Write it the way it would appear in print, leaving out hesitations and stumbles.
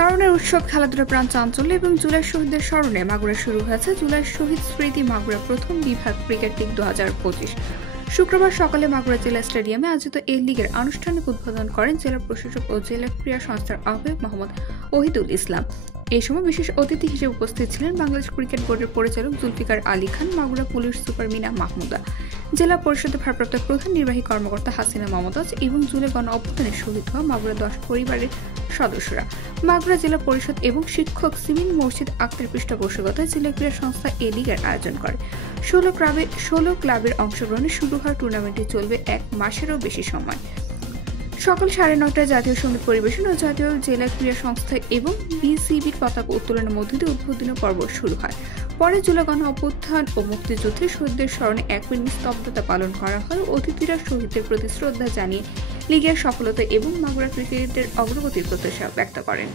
তারুণের উৎসব, খেলাধুলা, প্রাণ চাঞ্চল্য এবং জুলাই শহীদদের স্মরণে মাগুরা শুরু হয়েছে জুলাই শহীদ স্মৃতি মাগুরা প্রথম বিভাগ ক্রিকেট লীগ 2025। শুক্রবার সকালে মাগুরা জেলা স্টেডিয়ামে আয়োজিত এই লীগের আনুষ্ঠানিক উদ্বোধন করেন জেলা প্রশাসক ও জেলা ক্রীড়া সংস্থার আহ্বায়ক মোহাম্মদ ওহিদুল ইসলাম। এই সময় বিশেষ অতিথি হিসেবে উপস্থিত ছিলেন বাংলাদেশ ক্রিকেট বোর্ডের পরিচালক জুলফিকার আলী খান, মাগুরা পুলিশ সুপার মিনা মাহমুদা, জেলা পরিষদের ভারপ্রাপ্ত প্রধান নির্বাহী কর্মকর্তা হাসিনা মমতাজ এবং জুলাই গণ অভ্যুত্থানে শহীদ হওয়া মাগুরা 10 পরিবারের সদস্যরা। মাগুরা জেলা পরিষদ এবং শিক্ষক সিমিন মসজিদ আক্তার পৃষ্ঠপোষকতায় জেলা ক্রীড়া সংস্থা এ লীগের আয়োজন করে। 16 ক্লাবের অংশগ্রহণে শুরু হওয়া টুর্নামেন্টটি চলবে 1 মাসেরও বেশি সময়। সকাল 9:30টায় জাতীয় সঙ্গীত পরিবেশন ও জাতীয় জেলা ক্রীড়া সংস্থা এবং বিসিবির পতাকা উত্তোলনের মধ্য দিয়ে উদ্বোধনী পর্ব শুরু হয়। পরে জুলাই গণ অভ্যুত্থান ও মুক্তিযুদ্ধে শহীদদের স্মরণে 1 মিনিট স্তব্ধতা পালন করা হয়। অতিথিরা শহীদদের প্রতি শ্রদ্ধা জানিয়ে লীগের সফলতা এবং মাগুরা ক্রিকেটের অগ্রগতির প্রত্যাশা ব্যক্ত করেন।